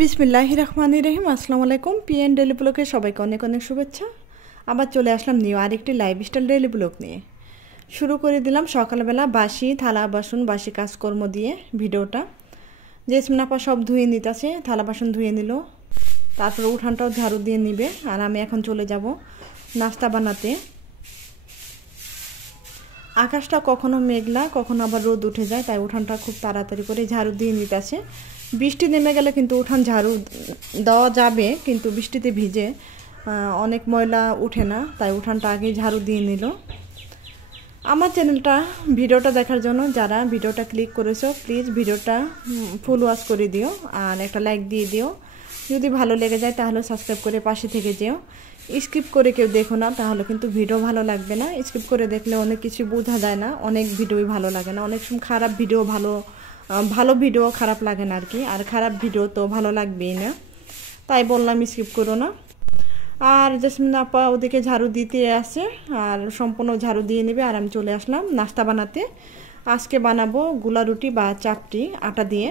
বিসমিল্লাহির রহমানির রহিম। আসসালামু আলাইকুম। পিএন ডেইলি ব্লগে সবাইকে অনেক অনেক শুভেচ্ছা। আবার চলে আসলাম নিউ আরেকটি লাইফস্টাইল ডেইলি ব্লগ নিয়ে। শুরু করে দিলাম সকালবেলা বাসি থালা বাসন বাসি কাজকর্ম দিয়ে ভিডিওটা। জেসমিন আপা সব ধুয়ে নিতেছে, থালা বাসন ধুয়ে নিল, তারপরে উঠানটাও ঝাড়ু দিয়ে নিবে। আর আমি এখন চলে যাব নাস্তা বানাতে। আকাশটা কখনো মেঘলা কখনো আবার রোদ উঠে যায়, তাই উঠানটা খুব তাড়াতাড়ি করে ঝাড়ু দিয়ে নিতেছে। বৃষ্টি নেমে গেলে কিন্তু উঠান ঝাড়ু দেওয়া যাবে, কিন্তু বৃষ্টিতে ভিজে অনেক ময়লা উঠে না, তাই উঠানটা আগেই ঝাড়ু দিয়ে নিল। আমার চ্যানেলটা ভিডিওটা দেখার জন্য যারা ভিডিওটা ক্লিক করেছো, প্লিজ ভিডিওটা ফুল ওয়াচ করে দিও আর একটা লাইক দিয়ে দিও। যদি ভালো লেগে যায় তাহলে সাবস্ক্রাইব করে পাশে থেকে যেও। স্কিপ করে কেউ দেখো না, তাহলে কিন্তু ভিডিও ভালো লাগবে না। স্কিপ করে দেখলে অনেক কিছু বোঝা যায় না, অনেক ভিডিওই ভালো লাগে না। অনেক সময় খারাপ ভিডিও ভালো ভিডিও খারাপ লাগে না আর কি, আর খারাপ ভিডিও তো ভালো লাগবেই না, তাই বললাম স্কিপ করো না। আর জেসমিন আপা ওদিকে ঝাড়ু দিতে আসে, আর সম্পূর্ণ ঝাড়ু দিয়ে নেবে। আর আমি চলে আসলাম নাস্তা বানাতে। আজকে বানাবো গুলা রুটি বা চাপটি আটা দিয়ে।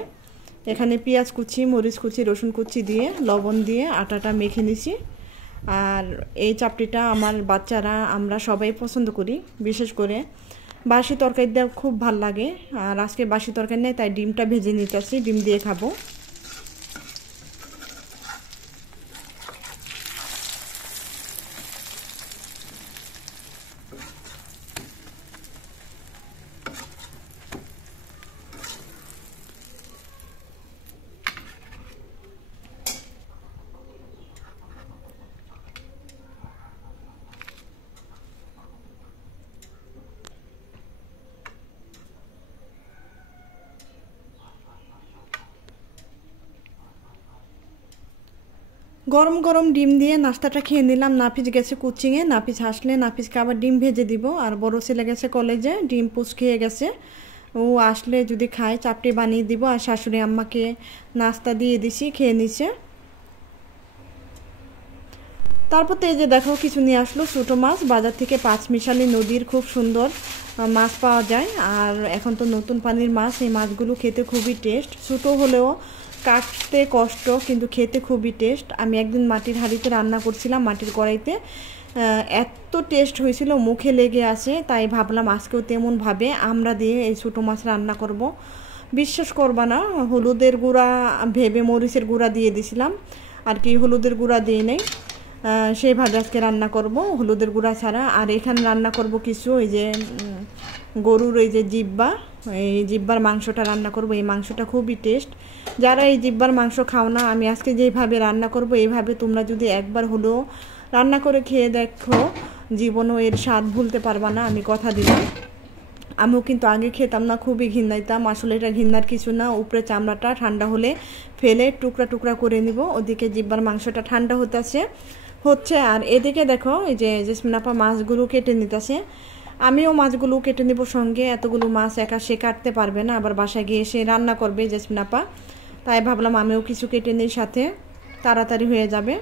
এখানে পেঁয়াজ কুচি, মরিচ কুচি, রসুন কুচি দিয়ে লবণ দিয়ে আটাটা মেখে নিছি। আর এই চাপটিটা আমার বাচ্চারা আমরা সবাই পছন্দ করি, বিশেষ করে বাসি তরকারি দিয়ে খুব ভাল লাগে। আর আজকে বাসি তরকারি নেই, তাই ডিমটা ভেজে নিতেছি, ডিম দিয়ে খাবো। গরম গরম ডিম দিয়ে নাস্তাটা খেয়ে নিলাম। নাফিস গেছে কোচিংয়ে, নাফিস আসলে নাফিসকে আবার ডিম ভেজে দিব। আর বড় ছেলে গেছে কলেজে, ডিম পোস্ট খেয়ে গেছে। ও আসলে যদি খায় চাপটি বানিয়ে দিব। আর শাশুড়ি আম্মাকে নাস্তা দিয়ে দিছি, খেয়ে নিছে। তারপর তো এই যে দেখো কিছু নিয়ে আসলো ছোটো মাছ বাজার থেকে, পাঁচমিশালি নদীর খুব সুন্দর মাছ পাওয়া যায়। আর এখন তো নতুন পানির মাছ, এই মাছগুলো খেতে খুবই টেস্ট। ছোটো হলেও কাটতে কষ্ট, কিন্তু খেতে খুবই টেস্ট। আমি একদিন মাটির হাঁড়িতে রান্না করছিলাম, মাটির কড়াইতে, এত টেস্ট হয়েছিল, মুখে লেগে আসে। তাই ভাবলাম আজকেও তেমনভাবে আমরা দিয়ে এই ছোটো মাছ রান্না করব। বিশ্বাস করবা না, হলুদের গুঁড়া ভেবে মরিচের গুঁড়া দিয়ে দিছিলাম আর কি, হলুদের গুঁড়া দিয়ে নেই। সেইভাবে আজকে রান্না করব হলুদের গুঁড়া ছাড়া। আর এখানে রান্না করব কিছু ওই যে গরুর ওই যে জিব্বা, এই জিব্বার মাংসটা রান্না করব। এই মাংসটা খুবই টেস্ট। যারা এই জিব্বার মাংস খাও না, আমি আজকে যেভাবে রান্না করব এইভাবে তোমরা যদি একবার হলেও রান্না করে খেয়ে দেখো, জীবনও এর স্বাদ ভুলতে পারবা না, আমি কথা দিলাম। আমিও কিন্তু আগে খেতাম না, খুবই ঘৃণাইতাম। আসলে এটা ঘৃণার কিছু না, উপরে চামড়াটা ঠান্ডা হলে ফেলে টুকরা টুকরা করে নিব। ওদিকে জিব্বার মাংসটা ঠান্ডা হচ্ছে। আর এদিকে দেখো এই যে জেসমিন আপা মাছগুলো কেটে নিতেছে। আমিও মাছগুলো কেটে নেব সঙ্গে। এতগুলো মাছ একা সে কাটতে পারবে না, আবার বাসায় গিয়ে সে রান্না করবে জেসমিন আপা, তাই ভাবলাম আমিও কিছু কেটে নিই, সাথে তাড়াতাড়ি হয়ে যাবে।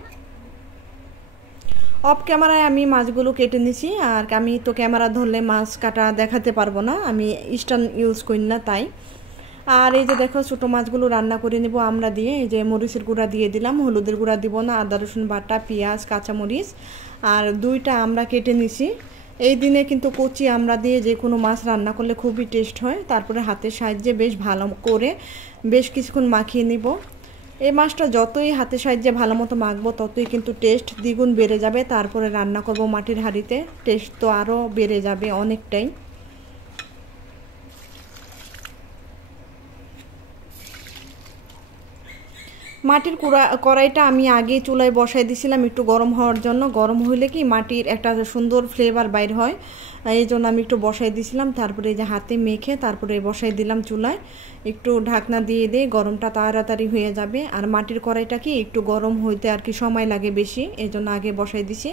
অফ ক্যামেরায় আমি মাছগুলো কেটে নিছি। আর আমি তো ক্যামেরা ধরলে মাছ কাটা দেখাতে পারবো না, আমি স্ট্যান্ড ইউজ করি না, তাই। আর এই যে দেখো ছোটো মাছগুলো রান্না করে নেব আমরা দিয়ে। এই যে মরিচের গুঁড়া দিয়ে দিলাম, হলুদের গুঁড়া দিব না, আদা রসুন বাটা, পেঁয়াজ, কাঁচামরিচ আর দুইটা আমরা কেটে নিছি। এই দিনে কিন্তু কচি আমরা দিয়ে যে কোনো মাছ রান্না করলে খুবই টেস্ট হয়। তারপরে হাতের সাহায্যে বেশ ভালো করে বেশ কিছুক্ষণ মাখিয়ে নিব। এই মাছটা যতই হাতের সাহায্যে ভালো মতো মাখবো, ততই কিন্তু টেস্ট দ্বিগুণ বেড়ে যাবে। তারপরে রান্না করব মাটির হাঁড়িতে, টেস্ট তো আরও বেড়ে যাবে অনেকটাই। মাটির কড়াইটা আমি আগে চুলায় বসাই দিয়েছিলাম একটু গরম হওয়ার জন্য। গরম হইলে কি মাটির একটা সুন্দর ফ্লেভার বাইর হয়, এই জন্য আমি একটু বসাই দিয়েছিলাম। তারপরে এই যে হাতে মেখে তারপরে বসাই দিলাম চুলায়, একটু ঢাকনা দিয়ে দিয়ে, গরমটা তাড়াতাড়ি হয়ে যাবে। আর মাটির কড়াইটা কি একটু গরম হইতে আর কি সময় লাগে বেশি, এই জন্য আগে বসাই দিছি।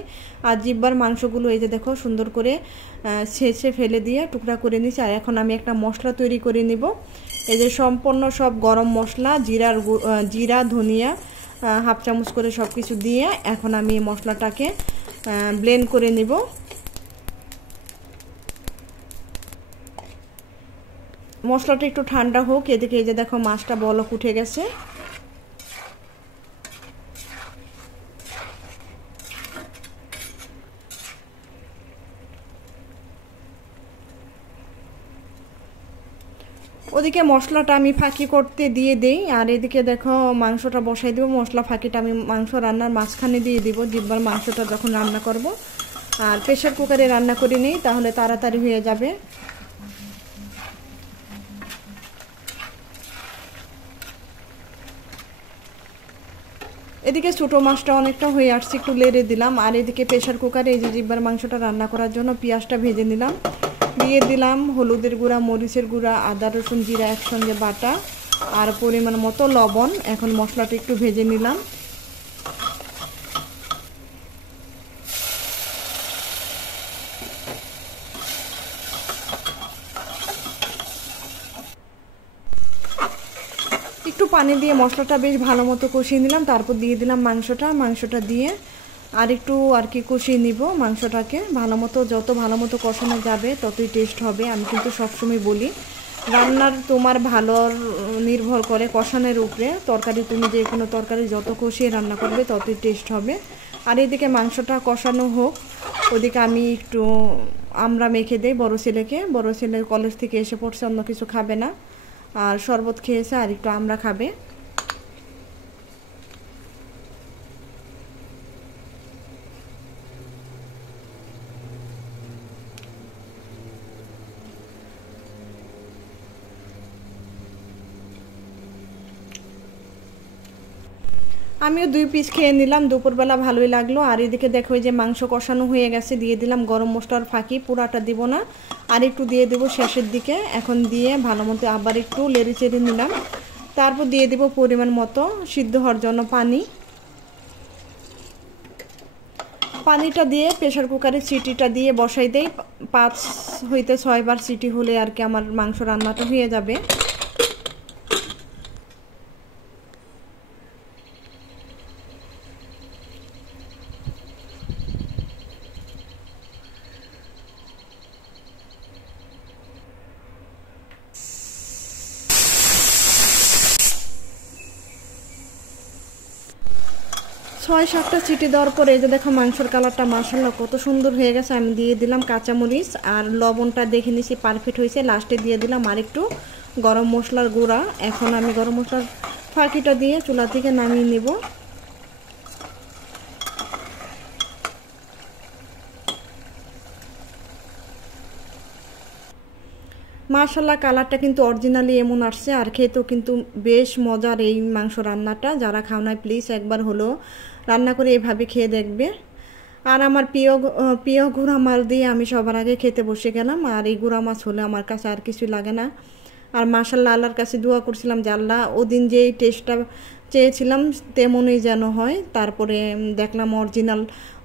আর জিব্বার মাংসগুলো এই যে দেখো সুন্দর করে ছেঁচে ফেলে দিয়ে টুকরা করে নিছি। আর এখন আমি একটা মশলা তৈরি করে নিব। এই যে সম্পূর্ণ সব গরম মশলা, জিরা ধনিয়া হাফ চামচ করে সব কিছু দিয়ে এখন আমি এই মশলাটাকে ব্লেন্ড করে নিব। মশলাটা একটু ঠান্ডা হোক। এদিকে এই যে দেখো মাছটা বলক উঠে গেছে। ওদিকে মশলাটা আমি ফাঁকি করতে দিয়ে দেই, আর এদিকে দেখো মাংসটা বসাই দেবো। মশলা ফাঁকিটা আমি মাংস রান্নার মাঝখানে দিয়ে দিব জিব্বার মাংসটা যখন রান্না করব। আর প্রেশার কুকারে রান্না করে নিই, তাহলে তাড়াতাড়ি হয়ে যাবে। এদিকে ছোটো মাছটা অনেকটা হয়ে আসছে, একটু লেড়ে দিলাম। আর এদিকে প্রেশার কুকারে এই যে জিব্বার মাংসটা রান্না করার জন্য পেঁয়াজটা ভেজে নিলাম, দিয়ে দিলাম হলুদের গুঁড়া, মরিচের গুঁড়া, আদা রসুন জিরা একসঙ্গে বাটা, আর পরিমাণ মতো লবণ। এখন মশলাটা একটু ভেজে নিলাম। একটু পানি দিয়ে মশলাটা বেশ ভালো মতো কষিয়ে নিলাম, তারপর দিয়ে দিলাম মাংসটা দিয়ে আর একটু আর কি কষিয়ে নিব মাংসটাকে ভালো মতো। যত ভালো মতো কষানো যাবে ততই টেস্ট হবে। আমি কিন্তু সবসময় বলি রান্নার তোমার ভালো নির্ভর করে কষানোর উপরে। তরকারি তুমি যে কোনো তরকারি যত কষিয়ে রান্না করবে ততই টেস্ট হবে। আর এদিকে মাংসটা কষানো হোক, ওদিকে আমি একটু আমরা মেখে দেই বড় ছেলেকে। বড় ছেলে কলেজ থেকে এসে পড়ছে, অন্য কিছু খাবে না, আর শরবত খেয়েছে, আর একটু আমরা খাবে। আমিও 2 পিস খেয়ে নিলাম, দুপুরবেলা ভালোই লাগলো। আর এদিকে দেখো যে মাংস কষানো হয়ে গেছে, দিয়ে দিলাম গরম মশলার ফাঁকি। পুরাটা দিব না, আর একটু দিয়ে দেবো শেষের দিকে। এখন দিয়ে ভালো মতো আবার একটু লেড়ে চেড়ে নিলাম, তারপর দিয়ে দেবো পরিমাণ মতো সিদ্ধ হওয়ার জন্য পানি। পানিটা দিয়ে প্রেশার কুকারে সিটিটা দিয়ে বসাই দেই। 5 হইতে 6 বার সিটি হলে আর কি আমার মাংস রান্নাটা হয়ে যাবে। 6-7টা সিটি দেওয়ার পরে এই যে দেখো মাংসের কালারটা মাশাআল্লাহ কত সুন্দর হয়ে গেছে। আমি দিয়ে দিলাম কাঁচামরিচ, আর লবণটা দেখে নিছি পারফেক্ট হয়েছে। লাস্টে দিয়ে দিলাম আর একটু গরম মশলার গুঁড়া। এখন আমি গরম মশলার ফাঁকিটা দিয়ে চুলা থেকে নামিয়ে নেব। মাশাআল্লাহ কালারটা কিন্তু অরিজিনালি এমন আসছে, আর খেতেও কিন্তু বেশ মজার এই মাংস রান্নাটা। যারা খাও না প্লিজ একবার হলো রান্না করে এভাবে খেয়ে দেখবে। আর আমার প্রিয় গুঁড়া মাছ দিয়ে আমি সবার আগে খেতে বসে গেলাম। আর এই গুঁড়া মাছ হলে আমার কাছে আর কিছু লাগে না। আর মাশাআল্লাহ আল্লাহর কাছে দোয়া করছিলাম যে আল্লাহ ওদিন যে টেস্টটা চেয়েছিলাম তেমনই যেন হয়। তারপরে দেখলাম অরিজিনাল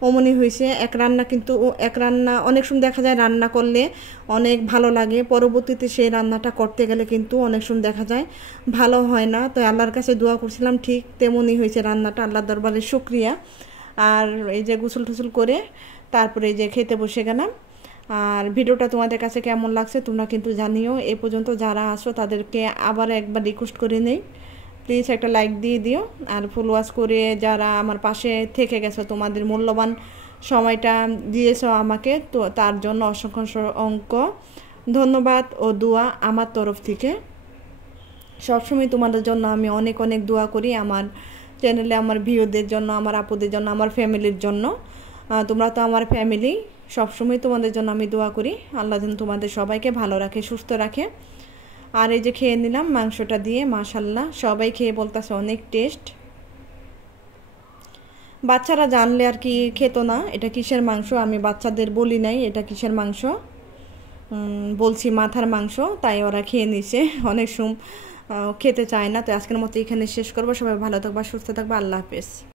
অমনই হয়েছে। এক রান্না অনেক সময় দেখা যায় রান্না করলে অনেক ভালো লাগে, পরবর্তীতে সেই রান্নাটা করতে গেলে কিন্তু অনেক সময় দেখা যায় ভালো হয় না। তো আল্লাহর কাছে দোয়া করছিলাম ঠিক তেমনই হয়েছে রান্নাটা, আল্লাহর দরবারে শুকরিয়া। আর এই যে গোসল টুসল করে তারপরে এই যে খেতে বসে গেলাম। আর ভিডিওটা তোমাদের কাছে কেমন লাগছে তোমরা কিন্তু জানিও। এ পর্যন্ত যারা আসো তাদেরকে আবার একবার রিকোয়েস্ট করে নেই, প্লিজ একটা লাইক দিয়ে দিও। আর ফুল ওয়াচ করে যারা আমার পাশে থেকে গেছো, তোমাদের মূল্যবান সময়টা দিয়েছো আমাকে, তো তার জন্য অসংখ্য ধন্যবাদ ও দোয়া আমার তরফ থেকে। সবসময় তোমাদের জন্য আমি অনেক অনেক দোয়া করি, আমার চ্যানেলে আমার ভিউদের জন্য, আমার আপুদের জন্য, আমার ফ্যামিলির জন্য। তোমরা তো আমার ফ্যামিলি, সবসময় তোমাদের জন্য আমি দোয়া করি। আল্লাহ যেন তোমাদের সবাইকে ভালো রাখে, সুস্থ রাখে। আর এই যে খেয়ে নিলাম মাংসটা দিয়ে, মাশাআল্লাহ সবাই খেয়ে বলতেছে অনেক টেস্ট। বাচ্চারা জানলে আর কি খেত না এটা কিসের মাংস, আমি বাচ্চাদের বলি নাই এটা কিসের মাংস, বলছি মাথার মাংস, তাই ওরা খেয়ে নিছে। অনেক সময় খেতে চায় না। তো আজকের মতো এখানে শেষ করবো। সবাই ভালো থাকবা, সুস্থ থাকবা, আল্লাহ হাফেজ।